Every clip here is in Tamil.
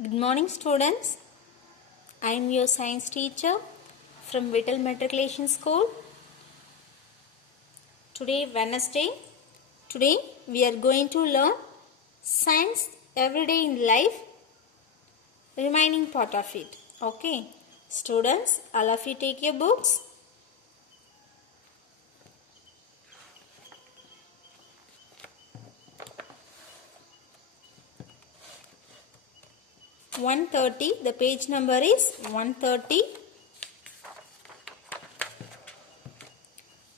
Good morning, students. I am your science teacher from Whittle Matriculation School. Today, Wednesday. Today, we are going to learn science everyday in life, remaining part of it. Okay, students, all of you take your books. The page number is 130.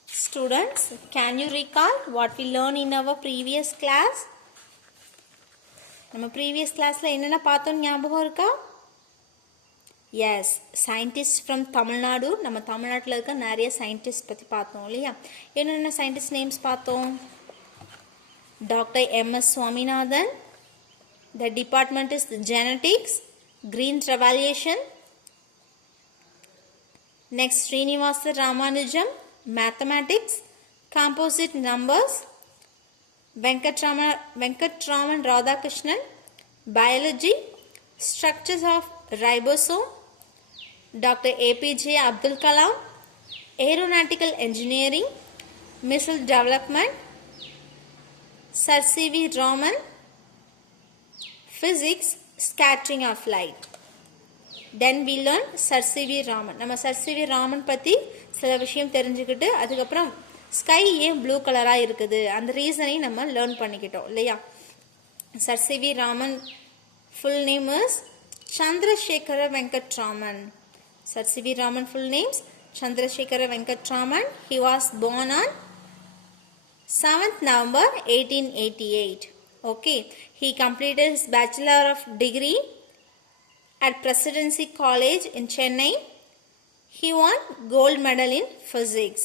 Students, can you recall what we learned in our previous class? நம்ம previous classல என்னென்ன பார்த்தோம் ஞாபகம் இருக்கா? Yes, scientists from Tamil Nadu. நம்ம தமிழ்நாட்டில் இருக்க நிறைய scientists பற்றி பார்த்தோம் இல்லையா? என்னென்ன scientist names பார்த்தோம்? Dr. M.S. Swaminathan. The department is genetics, green revolution. Next, Srinivasa Ramanujam, mathematics, composite numbers. Venkatraman Radhakrishnan, biology, structures of ribosome. Dr. APJ Abdul Kalam, aeronautical engineering, missile development. Sir C.V. Raman, physics, scattering of light. Then we learn Sir C.V. Raman. நம்ம Sir C.V. Raman பற்றி சில விஷயம் தெரிஞ்சுக்கிட்டு அதுக்கப்புறம் ஸ்கை ஏன் ப்ளூ கலராக இருக்குது அந்த ரீசனையும் நம்ம லேர்ன் பண்ணிக்கிட்டோம் இல்லையா? Sir C.V. Raman full name is Chandrasekhara Venkatraman. Sir C.V. Raman full names Chandrasekhara Venkatraman. He was born on 7th November 1888. Okay, he completed his Bachelor of Degree at Presidency College in Chennai. He won gold medal in physics.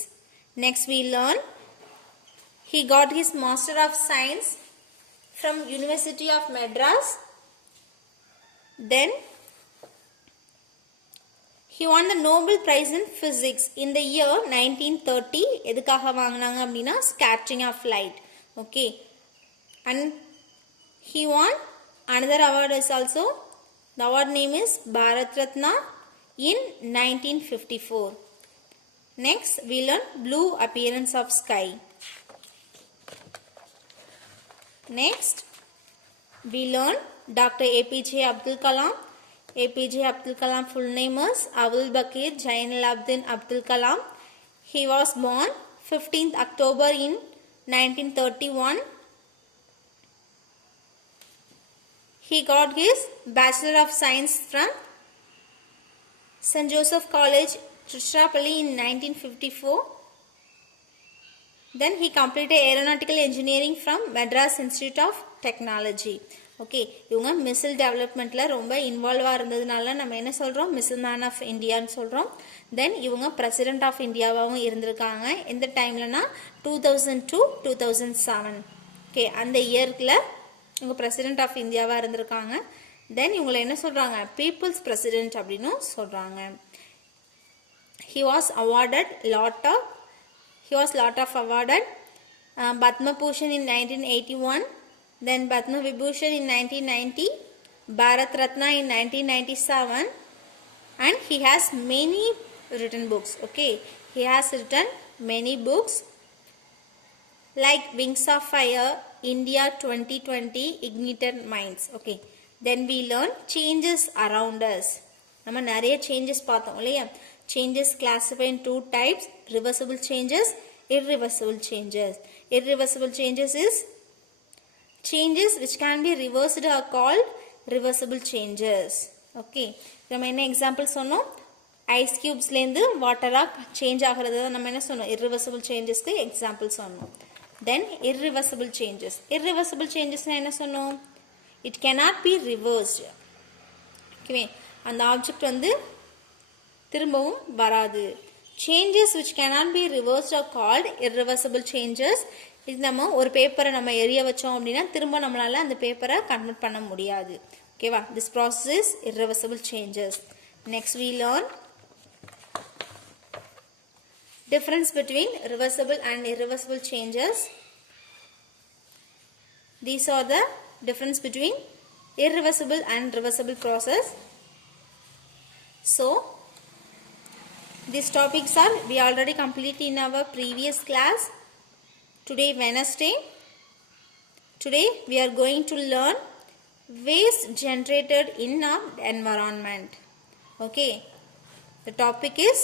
Next we learn he got his Master of Science from University of Madras. Then he won the Nobel Prize in Physics in the year 1930. எதுக்காக வாங்கினாங்க அப்படின்னா scattering of light. Okay, and he won another award is also, the award name is Bharat Ratna in 1954. Next we learn blue appearance of sky. Next we learn Dr. APJ Abdul Kalam. APJ Abdul Kalam full name is Abdul Bakir Jainalabdin Abdul Kalam. He was born 15th October in 1931. He got his Bachelor of Science from St. Joseph College, Tiruchirappalli in 1954. Then he completed Aeronautical Engineering from Madras Institute of Technology. Okay, இவங்க மிசைல் டெவலப்மெண்ட்டில் ரொம்ப இன்வால்வாக இருந்ததுனால நம்ம என்ன சொல்கிறோம், மிசைல் மேன் ஆஃப் இந்தியான்னு சொல்கிறோம். தென் இவங்க பிரசிடென்ட் ஆஃப் இந்தியாவாகவும் இருந்திருக்காங்க. எந்த டைம்லனா 2002-2007. ஓகே, அந்த இயர்க்கில் இவங்க பிரசிடென்ட் ஆஃப் இந்தியாவாக இருந்திருக்காங்க. தென் இவங்களை என்ன சொல்கிறாங்க, பீப்புள்ஸ் பிரசிடென்ட் அப்படின்னு சொல்கிறாங்க. He was lot of awarded Padma Bhushan in 1981, then Padma Vibhushan in 1990, Bharat Ratna in 1997, and he has many written books. Okay, he has written many books like Wings of Fire, India 2020, Ignited Minds. Okay, then we learn changes around us. நம்ம நிறைய changes பார்த்தோம் இல்லையா? Changes classified in two types, reversible changes, irreversible changes. Irreversible changes is changes which can be reversed are called reversible changes. Okay, நம்ம என்ன எக்ஸாம்பிள் சொன்னோம், ஐஸ் கியூப்ஸ்லேருந்து வாட்டராக சேஞ்ச் ஆகிறது நம்ம என்ன சொன்னோம், irreversible changesக்கு எக்ஸாம்பிள் சொன்னோம். Then irreversible changes. Irreversible changes என்ன சொன்னோம், it cannot be reversed. Okay, அந்த ஆப்ஜெக்ட் வந்து திரும்பவும் வராது. Changes which cannot be reversed are called irreversible changes. இது நம்ம ஒரு பேப்பரை நம்ம எரிய வச்சோம் அப்படின்னா திரும்ப நம்மளால அந்த பேப்பரை கன்வெர்ட் பண்ண முடியாது. ஓகேவா, this process is irreversible changes. Next we learn difference between reversible and irreversible changes. These are the difference between irreversible and reversible process. So these topics are we already completed in our previous class. Today Wednesday. Today we are going to learn waste generated in our environment. Okay, the topic is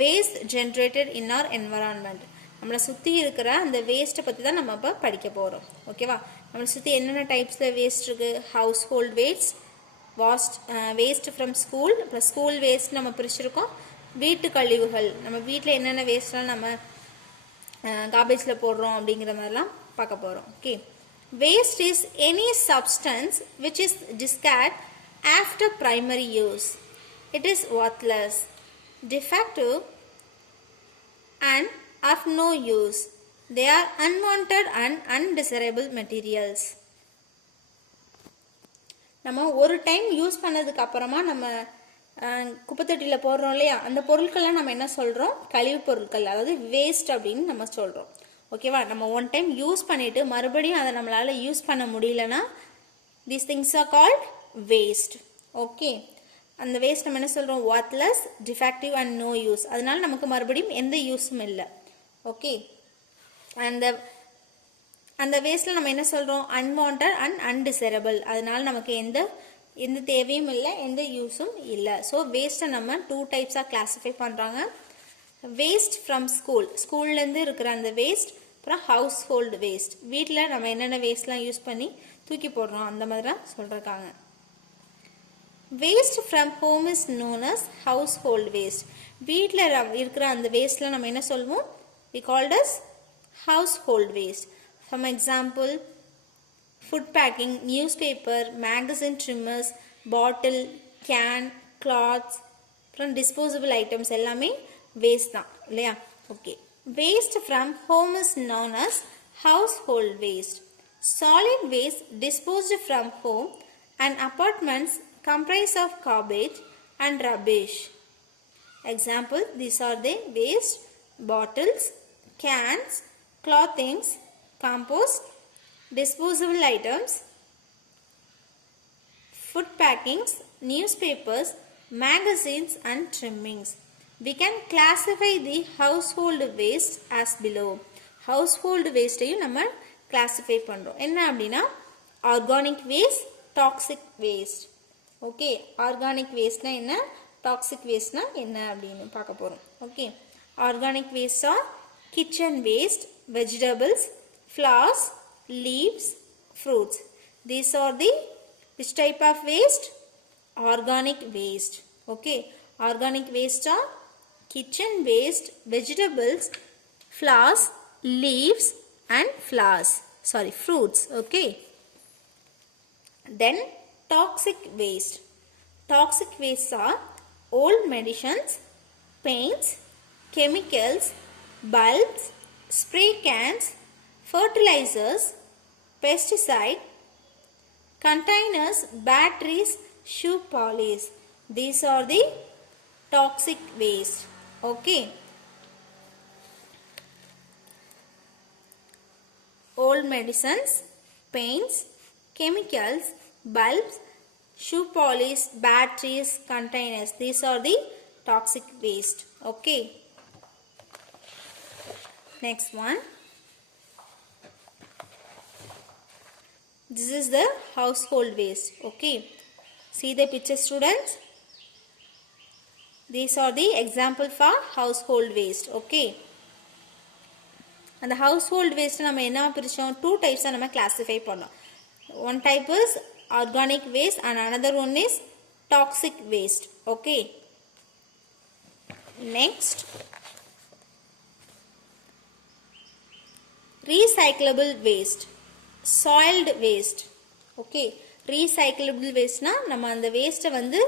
waste generated in our environment. நம்மளை சுற்றி இருக்கிற அந்த வேஸ்ட்டை பற்றி தான் நம்ம இப்போ படிக்க போகிறோம். ஓகேவா, நம்மளை சுற்றி என்னென்ன டைப்ஸில் வேஸ்ட் இருக்குது? House hold waste from school, அப்புறம் ஸ்கூல் வேஸ்ட் நம்ம பிரிச்சிருக்கோம். வீட்டு கழிவுகள், நம்ம வீட்டில் என்னென்ன வேஸ்ட்லாம் நம்ம கார்பேஜில் போடுறோம் அப்படிங்கிற மாதிரிலாம் பார்க்க போகிறோம். Okay, waste is any substance which is discarded after primary use. It is worthless, defective and of no use. They are unwanted and undesirable materials. நம்ம ஒரு டைம் யூஸ் பண்ணதுக்கு அப்புறமா நம்ம குப்பைத்தொட்டியில் போடுறோம் இல்லையா, அந்த பொருட்கள்லாம் நம்ம என்ன சொல்கிறோம்? கழிவு பொருட்கள், அதாவது வேஸ்ட் அப்படின்னு நம்ம சொல்கிறோம். ஓகேவா, நம்ம ஒன் டைம் யூஸ் பண்ணிவிட்டு மறுபடியும் அதை நம்மளால் யூஸ் பண்ண முடியலன்னா these things are called waste. Okay, அந்த வேஸ்ட் நம்ம என்ன சொல்கிறோம்? Worthless, defective and no use. அதனால நமக்கு மறுபடியும் எந்த யூஸும் இல்லை. ஓகே, அந்த வேஸ்ட்டில் நம்ம என்ன சொல்கிறோம்? Unwanted and undesirable. அதனால நமக்கு எந்த தேவையும் இல்லை, எந்த யூஸும் இல்லை. ஸோ வேஸ்ட்டை நம்ம 2 டைப்ஸாக கிளாஸிஃபை பண்ணுறாங்க. வேஸ்ட் ஃப்ரம் ஸ்கூல்லேருந்து இருக்கிற அந்த வேஸ்ட், அப்புறம் ஹவுஸ் ஹோல்டு வேஸ்ட், வீட்டில் நம்ம என்னென்ன வேஸ்ட்லாம் யூஸ் பண்ணி தூக்கி போடுறோம் அந்த மாதிரி தான் சொல்லிருக்காங்க. Waste from home is known as household waste. வீட்டில் இருக்கிற அந்த வேஸ்ட்லாம் நம்ம என்ன சொல்லுவோம்? we called as household waste. Some example: food packing, newspaper, magazine trimmers, bottle, can, cloths, from disposable items எல்லாமே waste தான் இல்லையா? Okay, waste from home is known as household waste. Solid waste disposed from home and apartments comprise of garbage and rubbish. Example: these are the waste: bottles, cans, clothings, compost, disposable items, food packings, newspapers, magazines and trimmings. We can classify the household waste as below. Household waste ஐயும் நம்ம classify பண்றோம். என்ன அப்படின்னா organic waste, toxic waste. Okay, organic wasteனா என்ன, toxic wasteனா என்ன அப்படின்னு பார்க்க போறோம். Okay, organic waste are kitchen waste, vegetables, flowers, leaves, fruits. These are the which type of waste? Organic waste. Okay, organic waste are kitchen waste, vegetables, flowers, leaves and fruits. Okay, then toxic waste. Toxic wastes are old medicines, paints, chemicals, bulbs, spray cans, fertilizers, pesticide, containers, batteries, shoe polish. These are the toxic waste. Okay, old medicines, paints, chemicals, bulbs, shoe polish, batteries, containers. These are the toxic waste. Okay, next one. This is the household waste. Okay, see the picture, students. These are the example for household waste. Okay, and the household waste நம்ம என்ன பிரிச்சோம்? 2 types நம்ம classify பண்ணோம். One type is organic waste and another one is toxic waste. Okay, next, recyclable waste, soiled waste. Okay, recyclable waste na நம்ம அந்த waste வந்து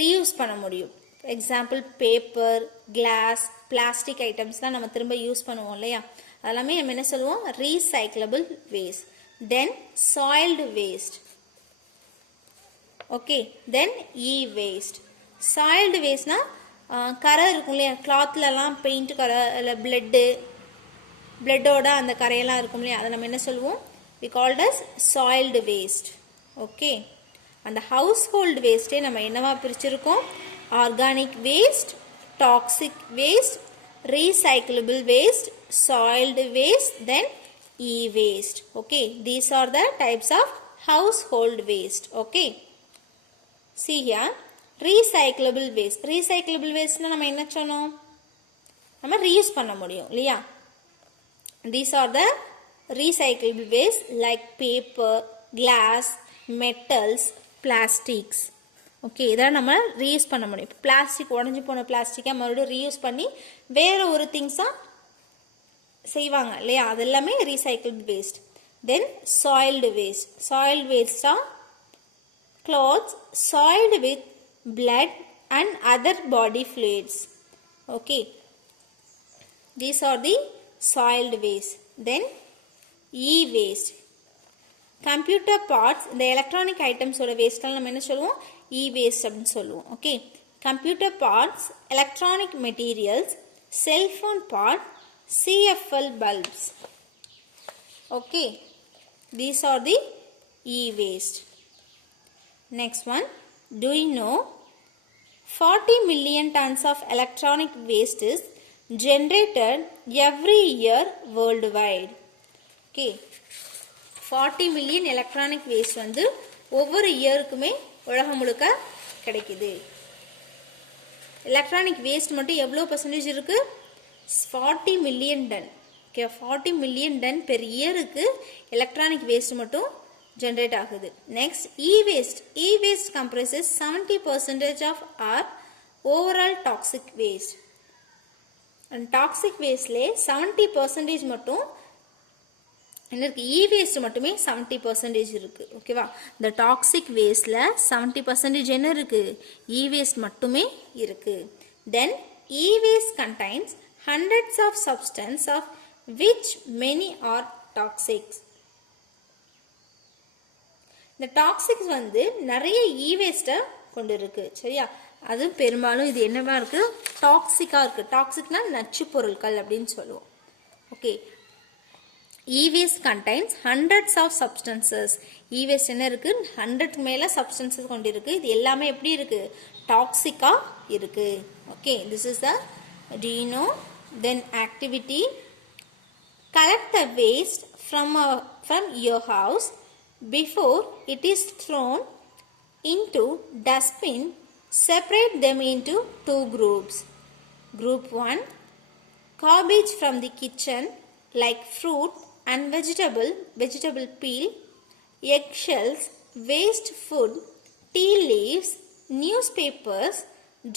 reuse பண்ண முடியும். எக்ஸாம்பிள் பேப்பர், கிளாஸ், பிளாஸ்டிக் ஐட்டம்ஸ்லாம் நம்ம திரும்ப யூஸ் பண்ணுவோம் இல்லையா, அதெல்லாமே நம்ம என்ன சொல்லுவோம்? Recyclable waste. Then soiled waste. Okay, then e waste. Soiled வேஸ்ட்னா கரை இருக்கும் இல்லையா, கிளாத்லலாம் பெயிண்ட் கரை இல்லை பிளட்டோட அந்த கரையெல்லாம் இருக்கும் இல்லையா, அதை நம்ம என்ன சொல்லுவோம்? we called as soiled waste. Okay, அந்த household waste நம்ம என்னவா பிரிச்சிருக்கோம்? Organic waste, toxic waste, recyclable waste, soiled waste, then e-waste. Okay, these are the types of household waste. Okay, see here, recyclable waste. Recyclable waste நம்ம என்ன சொன்னோம்? நம்ம reuse பண்ண முடியும் இல்லையா? These are the recyclable waste like paper, glass, metals, plastics. Okay, இதெல்லாம் நம்ம reuse பண்ண முடியும். Plastic உடைஞ்சு போன பிளாஸ்டிக்கை மறுபடியும் reuse பண்ணி வேற ஒரு திங்ஸா செய்வாங்க இல்லையா? அதெல்லாமே recyclable waste. Then soiled waste. Soiled waste are clothes soiled with blood and other body fluids. Okay, these are the soiled waste. Then e-waste. Computer parts, the electronic items oda waste நம்ம என்ன சொல்லுவோம்? e-waste அப்படினு சொல்லுவோம். Okay, computer parts, electronic materials, cell phone part, CFL bulbs. Okay, these are the e-waste. Next one, do you know 40 million tons of electronic waste is generated every year worldwide. Okay, 40 million electronic waste வந்து ஒவ்வொரு இயருக்குமே உலகம் முழுக்க கிடைக்குது. எலக்ட்ரானிக் வேஸ்ட் மட்டும் எவ்வளோ பர்சன்டேஜ் இருக்கு? 40 million ton. Okay, 40 million ton per இயருக்கு எலக்ட்ரானிக் வேஸ்ட் மட்டும் ஜென்ரேட் ஆகுது. Next e-waste. e-waste comprises 70% of our overall toxic waste. And toxic wasteலே 70% மட்டும் என்ன இருக்கு? e-waste மட்டுமே 70% இருக்கு. ஓகேவா? இந்த டாக்ஸிக் வேஸ்ட்ல 70% என்ன இருக்கு? e-waste மட்டுமே இருக்கு. Then e-waste contains hundreds of substances of which many are toxic. இந்த டாக்ஸிக்ஸ் வந்து நிறைய e-waste கொண்டு இருக்கு. சரியா? அது பெரும்பாலும் இது என்னவா இருக்கு? டாக்ஸிக்கா இருக்கு. டாக்ஸிக்னா நச்சு பொருட்கள் அப்படின்னு சொல்லுவோம். Okay, e-waste contains hundreds of substances. e-waste என்ன இருக்கு? 100 மேல substances கொண்டு இருக்கு. இது எல்லாமே எப்படி இருக்கு? டாக்ஸிக்கா இருக்கு. Okay, this is the do you know? Then activity, collect the waste from your house before it is thrown into dustbin. Separate them into 2 groups. Group 1, garbage from the kitchen like fruit and vegetable peel, eggshells, waste food, tea leaves, newspapers,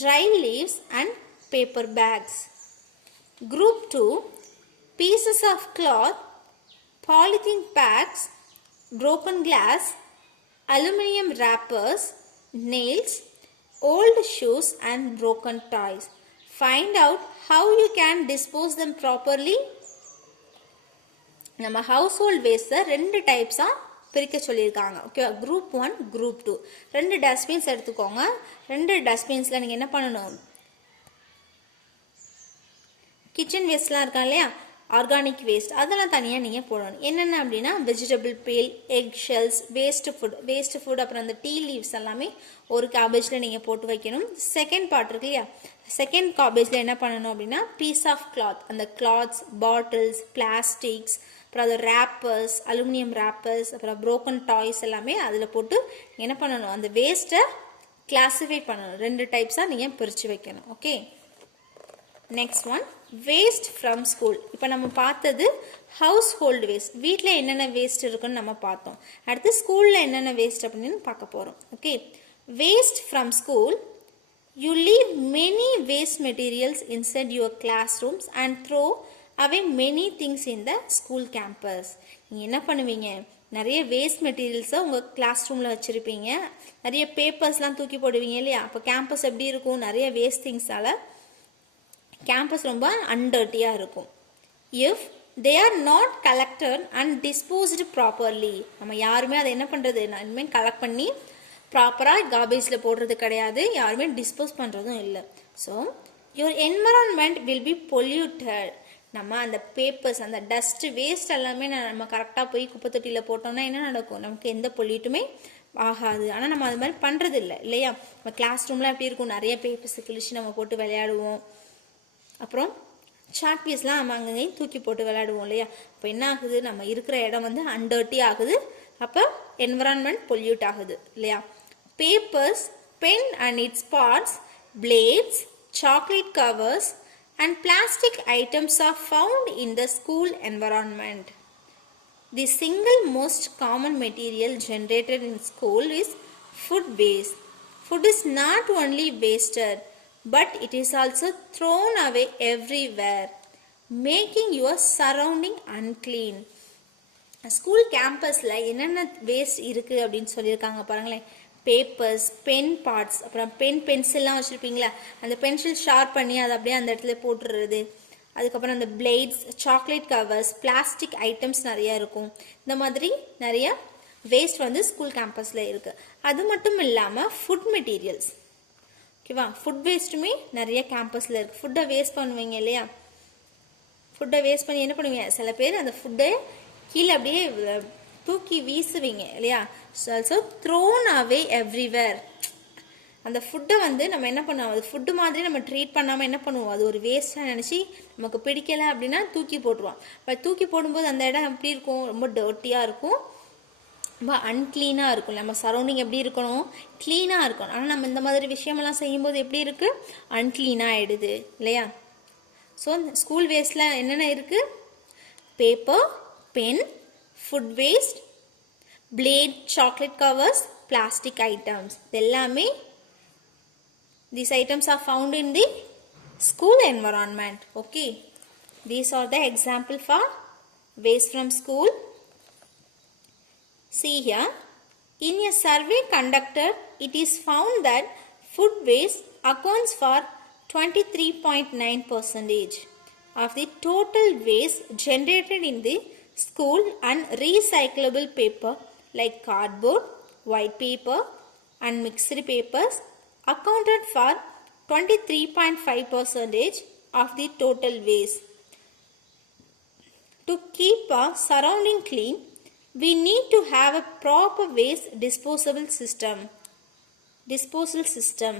dry leaves and paper bags. Group 2, pieces of cloth, polythene packs, broken glass, aluminum wrappers, nails, old shoes and broken toys. Find out how you can dispose them properly. நம்ம household waste ரெண்டு டைப்ஸா பிரிக்க சொல்லியிருக்காங்க. ஓகேவா? Group 1, group 2. ரெண்டு டஸ்ட்பின்ஸ் எடுத்துக்கோங்க. ரெண்டு டஸ்ட்பின்ஸ்ல நீங்க என்ன பண்ணணும்? கிச்சன் வேஸ்ட்லாம் இருக்கா இல்லையா? ஆர்கானிக் வேஸ்ட் அதெல்லாம் தனியாக நீங்கள் போடணும். என்னென்ன அப்படின்னா vegetable peel, egg shells, waste food அப்புறம் அந்த டீ லீவ்ஸ் எல்லாமே ஒரு காபேஜில் நீங்கள் போட்டு வைக்கணும். செகண்ட் பார்ட் இருக்கு இல்லையா? செகண்ட் காபேஜில் என்ன பண்ணணும் அப்படின்னா பீஸ் ஆஃப் கிளாத், அந்த கிளாத்ஸ், பாட்டில்ஸ், பிளாஸ்டிக்ஸ், அப்புறம் அது ரேப்பர்ஸ், அலுமினியம் ரேப்பர்ஸ், அப்புறம் ப்ரோக்கன் டாய்ஸ் எல்லாமே அதில் போட்டு என்ன பண்ணணும்? அந்த வேஸ்ட்டை கிளாஸிஃபை பண்ணணும். ரெண்டு டைப்ஸாக நீங்கள் பிரித்து வைக்கணும். Okay, next one waste from school. இப்போ நம்ம பார்த்தது ஹவுஸ் ஹோல்டு வேஸ்ட், வீட்டில் என்னென்ன வேஸ்ட் இருக்குன்னு நம்ம பார்த்தோம். அடுத்து ஸ்கூலில் என்னென்ன வேஸ்ட் அப்படின்னு பார்க்க போகிறோம். Okay, waste from school, you leave many waste materials inside your classroom and throw away many things in the school campus. நீங்கள் என்ன பண்ணுவீங்க? நிறைய வேஸ்ட் மெட்டீரியல்ஸை உங்கள் கிளாஸ் ரூமில் வச்சுருப்பீங்க. நிறைய பேப்பர்ஸ்லாம் தூக்கி போடுவீங்க இல்லையா? அப்போ கேம்பஸ் எப்படி இருக்கும்? நிறைய வேஸ்ட் திங்ஸால் கேம்பஸ் ரொம்ப அன்டர்ட்டியாக இருக்கும். If they are not collected and disposed properly, நம்ம யாருமே அதை என்ன பண்ணுறது? இனிமேல் கலெக்ட் பண்ணி ப்ராப்பராக கார்பேஜில் போடுறது கிடையாது, யாருமே டிஸ்போஸ் பண்ணுறதும் இல்லை. So your environment will be polluted. நம்ம அந்த பேப்பர்ஸ், அந்த டஸ்ட்டு, வேஸ்ட் எல்லாமே நம்ம கரெக்டாக போய் குப்பை தொட்டியில் போட்டோம்னா என்ன நடக்கும்? நமக்கு எந்த பொல்யூட்டுமே ஆகாது. ஆனால் நம்ம அது மாதிரி பண்ணுறது இல்லை இல்லையா? நம்ம கிளாஸ் ரூம்லாம் எப்படி இருக்கும், நிறைய பேப்பர்ஸ் கிழிச்சு நம்ம போட்டு விளையாடுவோம். அப்புறம் சாக் பீஸ்லாம் நம்ம அங்கேயும் தூக்கி போட்டு விளையாடுவோம் இல்லையா? அப்போ என்ன ஆகுது, நம்ம இருக்கிற இடம் வந்து அண்டர்ட்டி ஆகுது. அப்போ என்விரான்மெண்ட் பொல்யூட் ஆகுது இல்லையா? Papers, pen and its parts, blades, chocolate covers and plastic items are found in the school environment. The single most common material generated in school is food waste. Food is not only wasted, but it is also thrown away everywhere, making your surrounding unclean. School கேம்பஸில் என்னென்ன வேஸ்ட் இருக்குது அப்படின்னு சொல்லியிருக்காங்க பாருங்களேன். பேப்பர்ஸ், பென் பார்ட்ஸ், அப்புறம் பென்சில்லாம் வச்சுருப்பீங்களா, அந்த பென்சில் ஷார்ப் பண்ணி அதை அப்படியே அந்த இடத்துல போட்டுடுறது. அதுக்கப்புறம் அந்த blades, chocolate covers, plastic items நிறையா இருக்கும். இந்த மாதிரி நிறையா வேஸ்ட் வந்து ஸ்கூல் கேம்பஸில் இருக்குது. அது மட்டும் இல்லாமல் ஃபுட் மெட்டீரியல்ஸ், ஓகேவா, ஃபுட் வேஸ்ட்டுமே நிறைய கேம்பஸில் இருக்குது. ஃபுட்டை வேஸ்ட் பண்ணுவீங்க இல்லையா? ஃபுட்டை வேஸ்ட் பண்ணி என்ன பண்ணுவீங்க, சில பேர் அந்த ஃபுட்டை கீழே அப்படியே தூக்கி வீசுவீங்க இல்லையா? Also thrown away everywhere. அந்த ஃபுட்டை வந்து நம்ம என்ன பண்ணுவோம், அது ஃபுட்டு மாதிரி நம்ம ட்ரீட் பண்ணாமல் என்ன பண்ணுவோம், அது ஒரு வேஸ்ட்டாக நினச்சி நமக்கு பிடிக்கலை அப்படின்னா தூக்கி போட்டுருவோம். பட் தூக்கி போடும்போது அந்த இடம் எப்படி இருக்கும், ரொம்ப டர்ட்டியாக இருக்கும், ரொம்ப அன்க்ளீனாக இருக்கும். நம்ம சரௌண்டிங் எப்படி இருக்கணும், க்ளீனாக இருக்கணும். ஆனால் நம்ம இந்த மாதிரி விஷயமெல்லாம் செய்யும்போது எப்படி இருக்குது, அன்க்ளீனாக ஆகிடுது இல்லையா? ஸோ ஸ்கூல் வேஸ்ட்டில் என்னென்ன இருக்குது, paper, pen, food waste, blade, chocolate covers, plastic items. எல்லாமே these items are found in the school environment. Okay, these are the example for waste from school. See here, in a survey conducted, it is found that food waste accounts for 23.9% of the total waste generated in the school, and recyclable paper like cardboard, white paper and mixed papers accounted for 23.5% of the total waste. To keep our surrounding clean, we need to have a proper waste disposal system.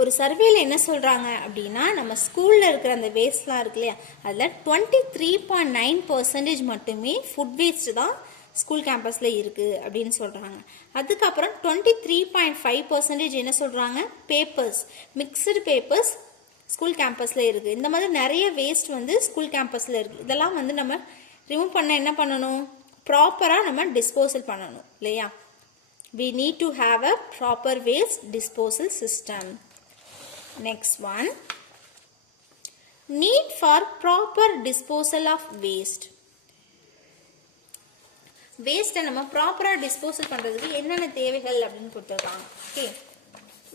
ஒரு சர்வேல என்ன சொல்கிறாங்க அப்படின்னா, நம்ம ஸ்கூலில் இருக்கிற அந்த வேஸ்ட்லாம் இருக்கு இல்லையா, அதில் 23.9% மட்டுமே ஃபுட் வேஸ்ட் தான் ஸ்கூல் கேம்பஸில் இருக்குது அப்படின்னு சொல்கிறாங்க. அதுக்கப்புறம் 23.5% என்ன சொல்கிறாங்க, பேப்பர்ஸ், மிக்சடு பேப்பர்ஸ் ஸ்கூல் கேம்பஸில் இருக்குது. இந்த மாதிரி நிறைய வேஸ்ட் வந்து ஸ்கூல் கேம்பஸில் இருக்குது. இதெல்லாம் வந்து நம்ம ரிமூவ் பண்ண என்ன பண்ணணும், ப்ராப்பராக நம்ம டிஸ்போசல் பண்ணணும் இல்லையா? We need to have a proper waste disposal system. Next one, need for proper disposal of waste. Waste நம்ம ப்ராப்பராக டிஸ்போசல் பண்ணுறதுக்கு என்னென்ன தேவைகள் அப்படின்னு கொடுத்துருக்காங்க. Okay,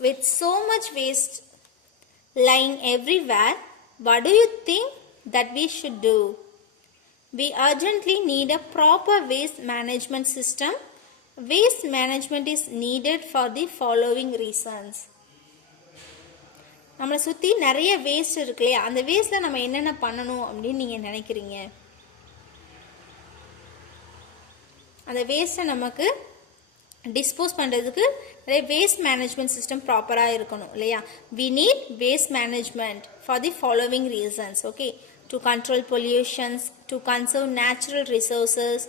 with so much waste lying everywhere, what do you think that we should do? We urgently need a proper waste management system. Waste management is needed for the following reasons. நம்மளை சுற்றி நிறைய வேஸ்ட் இருக்கு இல்லையா, அந்த வேஸ்ட்டில் நம்ம என்னென்ன பண்ணணும் அப்படின்னு நீங்கள் நினைக்கிறீங்க? அந்த வேஸ்ட்டை நமக்கு டிஸ்போஸ் பண்ணுறதுக்கு நிறைய வேஸ்ட் மேனேஜ்மெண்ட் சிஸ்டம் ப்ராப்பராக இருக்கணும் இல்லையா? We need waste management for the following reasons. Okay, to control pollutions, to conserve natural resources,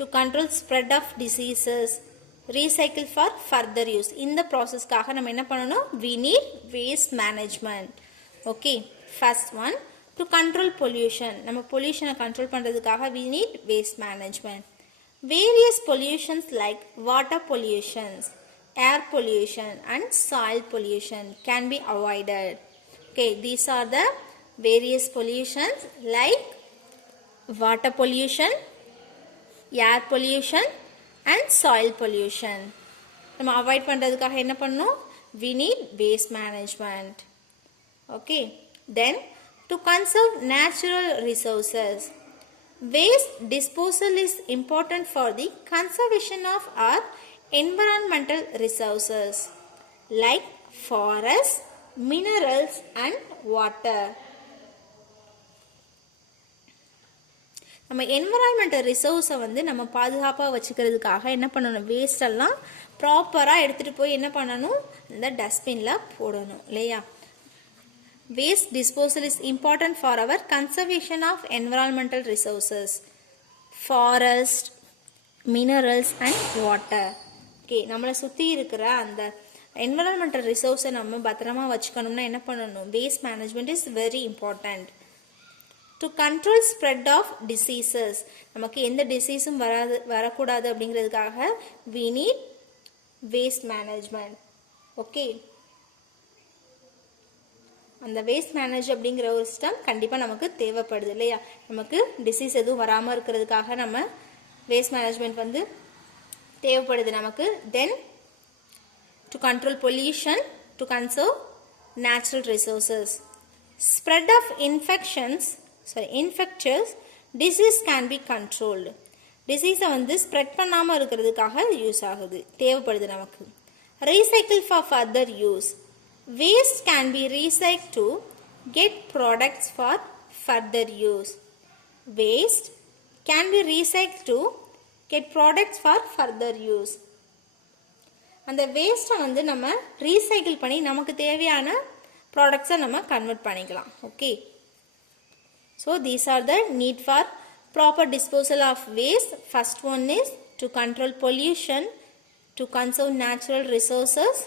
to control spread of diseases, recycle for further use. இந்த ப்ராசஸ்க்காக நம்ம என்ன பண்ணணும், we need waste management. Okay, first one, to control pollution. நம்ம பொல்யூஷனை கண்ட்ரோல் பண்ணுறதுக்காக we need waste management. Various pollutions like water pollutions, air pollution and soil pollution can be avoided. Okay, these are the various pollutions like water pollution, air pollution and soil pollution. நம்ம அவாய்ட் பண்ணுறதுக்காக என்ன பண்ணணும், we need waste management. Okay, then to conserve natural resources. Waste disposal is important for the conservation of our environmental resources like forests, minerals and water. நம்ம என்விரான்மெண்டல் ரிசோர்ஸை வந்து நம்ம பாதுகாப்பாக வச்சுக்கிறதுக்காக என்ன பண்ணணும், வேஸ்டெல்லாம் ப்ராப்பராக எடுத்துகிட்டு போய் என்ன பண்ணணும், இந்த டஸ்ட்பினில் போடணும் இல்லையா. Waste disposal is important for our conservation of environmental resources, forest, minerals and water. Okay, நம்மளை சுற்றி இருக்கிற அந்த environmental resource நம்ம பத்திரமா வச்சுக்கணும்னா என்ன பண்ணணும், waste management is very important. To control spread of diseases, நமக்கு எந்த டிசீஸும் வரக்கூடாது அப்படிங்கிறதுக்காக we need waste management. Okay, அந்த வேஸ்ட் மேனேஜ் அப்படிங்கிற ஒரு சிஸ்டம் கண்டிப்பாக நமக்கு தேவைப்படுது இல்லையா. நமக்கு டிசீஸ் எதுவும் வராமல் இருக்கிறதுக்காக நம்ம வேஸ்ட் மேனேஜ்மெண்ட் வந்து தேவைப்படுது நமக்கு. Then to control pollution, to conserve natural resources. Spread of infectious disease can be controlled. டிசீஸை வந்து ஸ்ப்ரெட் பண்ணாமல் இருக்கிறதுக்காக யூஸ் ஆகுது, தேவைப்படுது நமக்கு. Recycle for further use. Waste can be recycled to get products for further use. Waste can be recycled to get products for further use. அந்த வேஸ்ட்டை வந்து நம்ம ரீசைக்கிள் பண்ணி நமக்கு தேவையான ப்ராடக்ட்ஸை நம்ம கன்வெர்ட் பண்ணிக்கலாம். Okay, so these are the need for proper disposal of waste. First one is to control pollution, to conserve natural resources,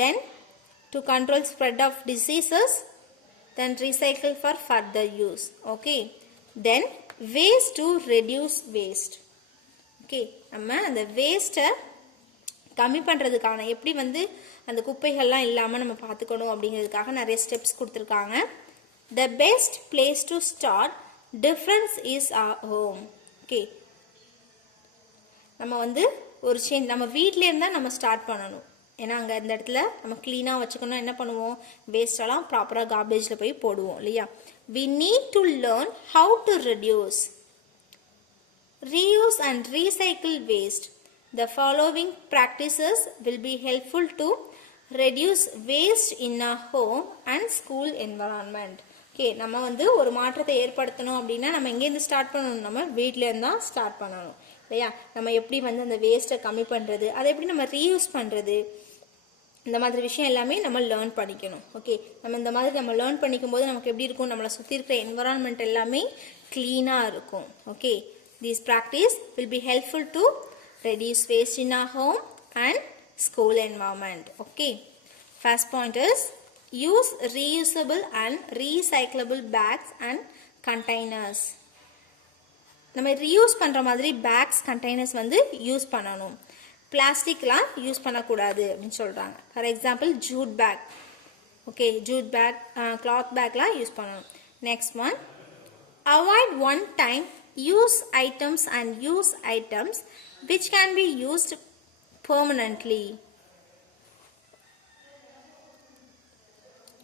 then to control spread of diseases, then recycle for further use. Okay, then ways to reduce waste. Okay, நம்ம அந்த வேஸ்ட்டை கம்மி பண்ணுறதுக்கான எப்படி வந்து அந்த குப்பைகள்லாம் இல்லாமல் நம்ம பார்த்துக்கணும் அப்படிங்கிறதுக்காக நிறைய ஸ்டெப்ஸ் கொடுத்துருக்காங்க. The best place to start difference is our home. Okay, நம்ம வந்து ஒரு சேஞ்ச் நம்ம வீட்டிலேருந்து தான் நம்ம ஸ்டார்ட் பண்ணணும். ஏன்னா அங்கே இந்த இடத்துல நம்ம க்ளீனாக வச்சுக்கணும். என்ன பண்ணுவோம், வேஸ்டெல்லாம் ப்ராப்பராக கார்பேஜில் போய் போடுவோம் இல்லையா. we need to learn how to reduce, reuse and recycle waste. The following practices will be helpful to reduce waste in our home and school environment. Okay, நம்ம வந்து ஒரு மாற்றத்தை ஏற்படுத்தணும் அப்படின்னா நம்ம எங்கேருந்து ஸ்டார்ட் பண்ணணும், நம்ம வீட்டிலேருந்து தான் ஸ்டார்ட் பண்ணணும் இல்லையா. நம்ம எப்படி வந்து அந்த வேஸ்ட்டை கம்மி பண்ணுறது, அதை எப்படி நம்ம ரீயூஸ் பண்ணுறது, இந்த மாதிரி விஷயம் எல்லாமே நம்ம லேர்ன் பண்ணிக்கணும். ஓகே, நம்ம இந்த மாதிரி நம்ம லேர்ன் பண்ணிக்கும் போது நமக்கு எப்படி இருக்கும், நம்மளை சுற்றி இருக்கிற என்விரான்மெண்ட் எல்லாமே க்ளீனாக இருக்கும். Okay, this practice will be helpful to reduce waste in our home and school environment. Okay, first point is use reusable and recyclable packs and containers. நம்ம ரீயூஸ் பண்ணுற மாதிரி பேக்ஸ் கண்டெய்னர்ஸ் வந்து யூஸ் பண்ணணும். பிளாஸ்டிக்லாம் யூஸ் பண்ணக்கூடாது அப்படின்னு சொல்கிறாங்க. For example jute bag. Okay, jute bag, cloth பேக்லாம் யூஸ் பண்ணணும். Next one, avoid one time use items and use items which can be used permanently.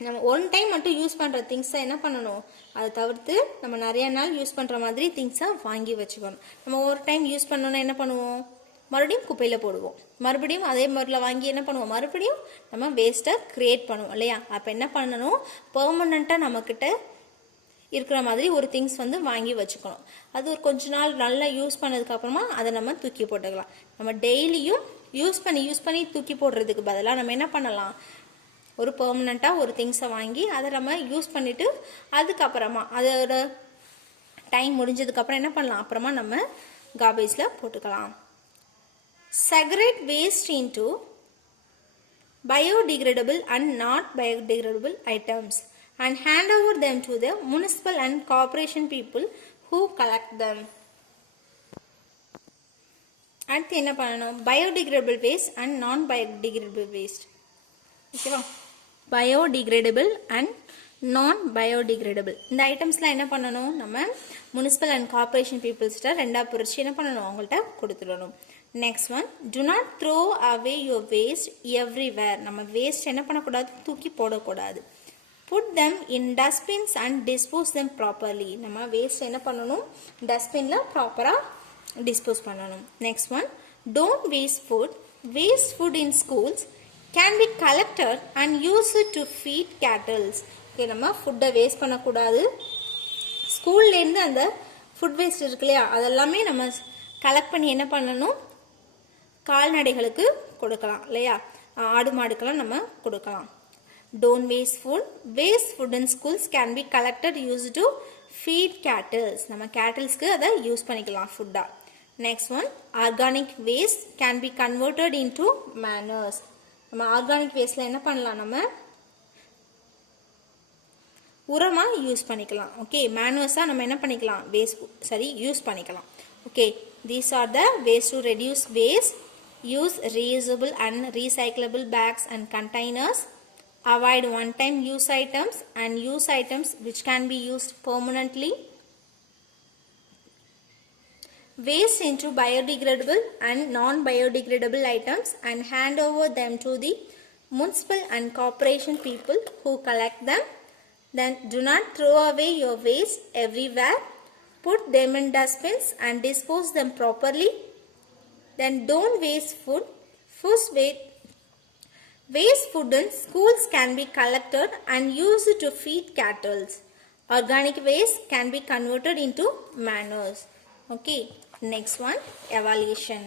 நம்ம ஒன் டைம் மட்டும் யூஸ் பண்ணுற திங்ஸை என்ன பண்ணணும், அதை தவிர்த்து நம்ம நிறைய நாள் யூஸ் பண்ணுற மாதிரி திங்ஸை வாங்கி வச்சுக்கணும். நம்ம ஒரு டைம் யூஸ் பண்ணோன்னா என்ன பண்ணுவோம், மறுபடியும் குப்பையில் போடுவோம். மறுபடியும் அதே மாதிரில வாங்கி என்ன பண்ணுவோம், மறுபடியும் நம்ம வேஸ்ட்டை க்ரியேட் பண்ணுவோம் இல்லையா. அப்போ என்ன பண்ணணும், பெர்மனண்ட்டாக நம்மக்கிட்ட இருக்கிற மாதிரி ஒரு திங்ஸ் வந்து வாங்கி வச்சுக்கணும். அது ஒரு கொஞ்ச நாள் நல்லா யூஸ் பண்ணதுக்கப்புறமா அதை நம்ம தூக்கி போட்டுக்கலாம். நம்ம டெய்லியும் யூஸ் பண்ணி தூக்கி போடுறதுக்கு பதிலாக நம்ம என்ன பண்ணலாம், ஒரு பெர்மனண்ட்டாக ஒரு திங்ஸை வாங்கி அதை நம்ம யூஸ் பண்ணிவிட்டு அதுக்கப்புறமா அதோட டைம் முடிஞ்சதுக்கப்புறம் என்ன பண்ணலாம், அப்புறமா நம்ம கார்பேஜில் போட்டுக்கலாம். Segregate waste into biodegradable and not biodegradable items and hand over them to the municipal and corporation people who collect them. அடுத்து என்ன பண்ணணும், biodegradable waste and non biodegradable waste. ஓகேவா, biodegradable and non biodegradable இந்த ஐட்டம்ஸ்லாம் என்ன பண்ணணும், நம்ம முனிசிபல் அண்ட் கார்பரேஷன் பீப்புள்ஸ்கிட்ட ரெண்டாக பிரித்து என்ன பண்ணணும், அவங்கள்ட்ட கொடுத்துடணும். Next one, do not throw away your waste everywhere. நம்ம வேஸ்ட் என்ன பண்ணக்கூடாது, தூக்கி போடக்கூடாது. put them in dustbins and dispose them properly. நம்ம வேஸ்ட் என்ன பண்ணணும், டஸ்ட்பினில் ப்ராப்பராக டிஸ்போஸ் பண்ணணும். Next one, don't waste food. Waste food in schools can be collected and used to feed cattle. Okay, நம்ம ஃபுட்டை வேஸ்ட் பண்ணக்கூடாது. ஸ்கூல்லேருந்து அந்த ஃபுட் வேஸ்ட் இருக்கு இல்லையா, அதெல்லாமே நம்ம கலெக்ட் பண்ணி என்ன பண்ணணும், கால்நடைகளுக்கு கொடுக்கலாம் இல்லையா, ஆடு மாடுக்கெல்லாம் நம்ம கொடுக்கலாம். Don't waste food. Waste food in schools can be collected used to feed cattle. நம்ம cattleஸ்க்கு அதை யூஸ் பண்ணிக்கலாம் ஃபுட்டா. Next one, organic waste can be converted into manures. நம்ம ஆர்கானிக் வேஸ்ட்ல என்ன பண்ணலாம், நம்ம உரமா யூஸ் பண்ணிக்கலாம். ஓகே, மேனுவஸா நம்ம என்ன பண்ணிக்கலாம், வேஸ்ட் யூஸ் பண்ணிக்கலாம். Okay, these are the ways to reduce waste. Use reusable and recyclable bags and containers. Avoid one-time use items and use items which can be used permanently. Waste into biodegradable and non-biodegradable items and hand over them to the municipal and corporation people who collect them. Then do not throw away your waste everywhere. Put them in dustbins and dispose them properly. Then don't waste food. Waste food in schools can be collected and used to feed cattle. Organic waste can be converted into manures. Okay, next one, evaluation.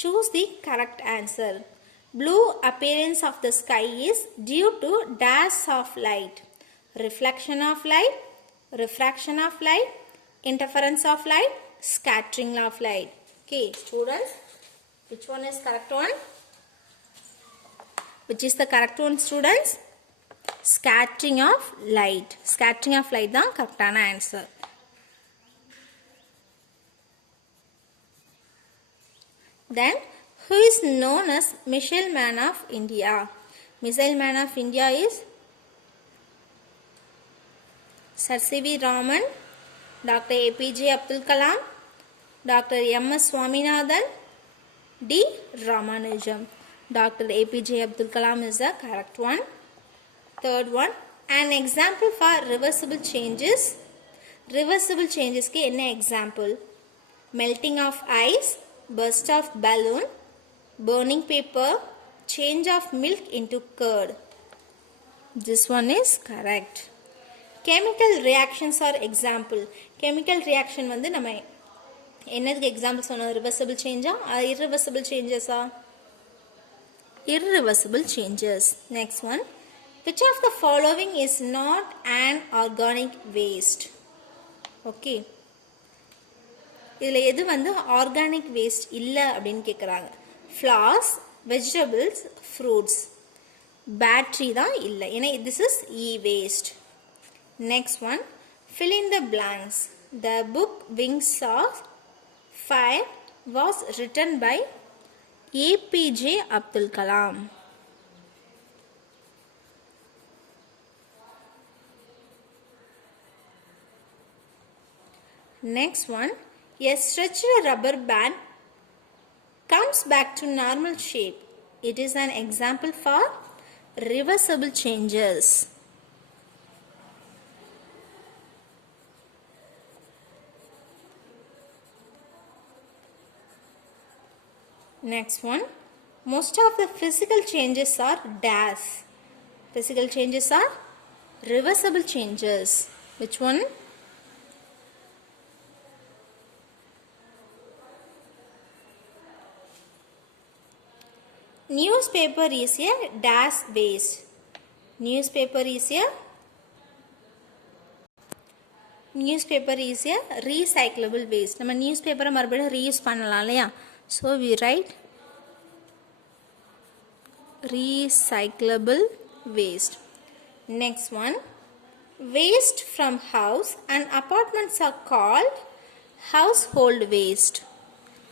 Choose the correct answer. Blue appearance of the sky is due to dash of light, reflection of light, refraction of light, interference of light, scattering of light. Okay, students, which one is correct one? Which is the correct one, students? Scattering of light. Scattering of light தான் கரெக்டான answer. Then, who is known as Missile Man of India? Missile Man of India is Sir C.V. Raman, Dr. A.P.J. Abdul Kalam, Dr. M.S. Swaminathan, D. Ramanujam. Dr. A.P.J. Abdul Kalam is the correct one. Third one, an example for reversible changes. Reversible changes ke enna example? Melting of ice, burst of balloon, burning paper, change of milk into curd. This one is correct. Chemical reactions are example. Chemical reaction வந்து நம்ம என்னதுக்கு எக்ஸாம்பிள் சொன்னோம், ரிவர்சிபிள் சேஞ்சா irreversible changes-ஆ? Irreversible changes. Next one, which of the following is not an organic waste? Okay, இதில் எது வந்து ஆர்கானிக் வேஸ்ட் இல்லை அப்படின்னு கேட்குறாங்க. Flowers, vegetables, fruits. பேட்ரி தான் இல்லை, ஏன்னா this is waste. Next one, fill in the blanks. The book Wings of Fire was written by APJ Abdul Kalam. Next one, a stretched rubber band comes back to normal shape. It is an example for reversible changes. Next one, most of the physical changes are dash. Physical changes are reversible changes. Which one? Newspaper is a dash waste. Newspaper is a recyclable waste. நம்ம நியூஸ்பேப்பரை மறுபடியும் ரீயூஸ் பண்ணலாம் இல்லையா? So we write recyclable waste. Next one, waste from house and apartments are called household waste.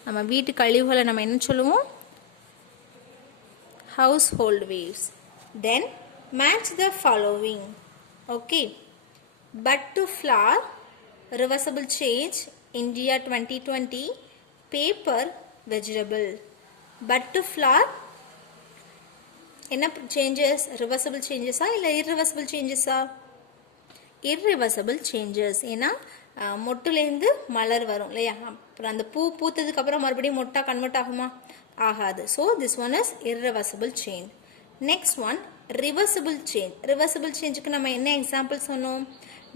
நம்ம வீட்டு கழிவுகளை நம்ம என்ன சொல்லுவோம்? Household waste. Then match the following. Okay, but to flour, reversible change, India 2020, paper, vegetable. But to flour, என்ன changes? Reversible changes இல்லை irreversible changes? Irreversible changes. ஏன்னா மொட்டுலேருந்து மலர் வரும் இல்லையா, அப்புறம் அந்த பூ பூத்ததுக்கு அப்புறம் மறுபடியும் மொட்டா கன்வெர்ட் ஆகுமா? ஆகாது. So this one is irreversible change. Next one, reversible change. Reversible changeக்கு நம்ம என்ன எக்ஸாம்பிள் சொன்னோம்?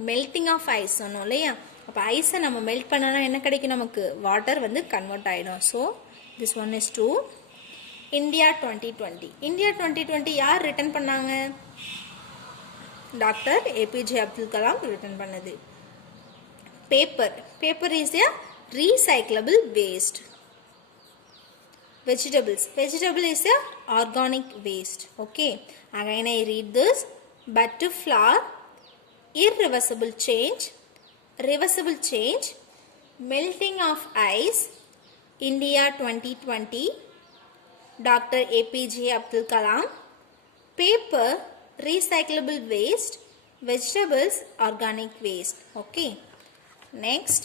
மெல்ட்டிங் ஆஃப் ஐஸ் சொன்னோம் இல்லையா. அப்போ ஐஸை நம்ம மெல்ட் பண்ணனா என்ன கிடைக்கும், நமக்கு வாட்டர் வந்து கன்வெர்ட் ஆகிடும். So this one is true. India 2020. India 2020 யார் ரிட்டன் பண்ணாங்க? Doctor APJ Abdul Kalam written பண்ணது. Paper. Paper is a recyclable waste. Vegetables. Vegetable is a organic waste. Okay. Again I read this. But to flour, irreversible change, reversible change, melting of ice, India 2020, Dr. APJ Abdul Kalam, paper, recyclable waste, vegetables, organic waste. Okay. Next,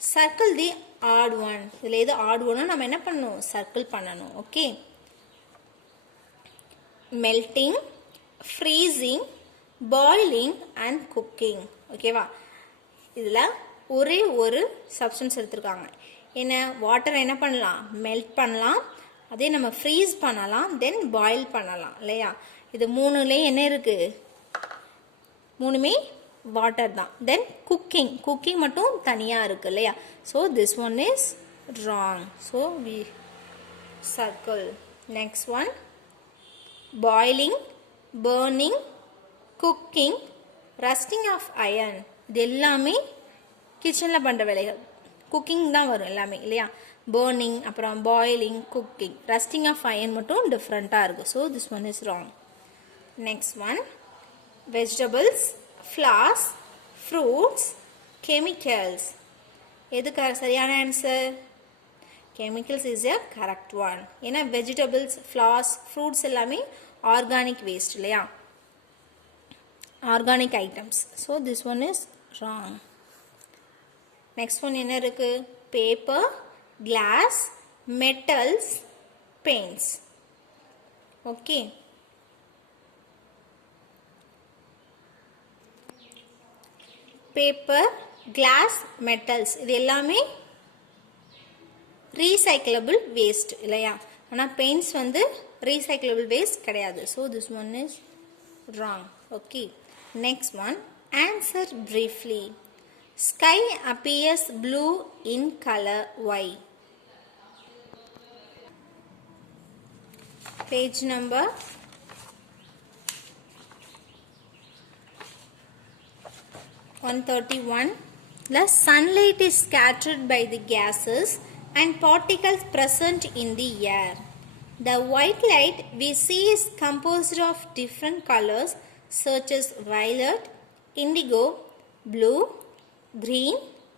circle the odd one. இதில் எது odd one நம்ம என்ன பண்ணணும், circle பண்ணணும். Okay. melting, freezing, boiling and cooking. ஓகேவா. இதில் ஒரே ஒரு சப்ஸ்டன்ஸ் எடுத்துருக்காங்க. என்ன, வாட்டரை என்ன பண்ணலாம், மெல்ட் பண்ணலாம், அதே நம்ம ஃப்ரீஸ் பண்ணலாம், தென் பாயில் பண்ணலாம் இல்லையா. இது மூணுலேயும் என்ன இருக்குது, மூணுமே வாட்டர் தான். தென் குக்கிங், குக்கிங் மட்டும் தனியாக இருக்குது இல்லையா. So this one is wrong. So we circle. Next one, boiling, burning, cooking, rusting of iron. இது எல்லாமே கிச்சனில் பண்ணுற வேலைகள், குக்கிங் தான் வரும் எல்லாமே இல்லையா. பர்னிங், அப்புறம் boiling, cooking. Rusting of iron மட்டும் டிஃப்ரெண்ட்டாக இருக்குது. So this one is wrong. Next one, vegetables, flowers, fruits, chemicals. எதுக்கு சரியான answer? chemicals is a correct one. ஏன்னா vegetables, flowers, fruits எல்லாமே organic waste இல்லையா, organic items. So this one is wrong. Next one என்ன இருக்கு, paper, glass, metals, paints. Okay. Paper, glass, metals இது எல்லாமே ரீசைக்கிளபிள் வேஸ்ட் இல்லையா. ஆனால் பெயிண்ட்ஸ் வந்து ரீசைக்கிளபிள் வேஸ்ட் கிடையாது. So this one is wrong. Okay. Next one, answer briefly. Sky appears blue in color. Why? Page number 131. The sunlight is scattered by the gases and particles present in the air. The white light we see is composed of different colors such as violet, indigo, blue, green,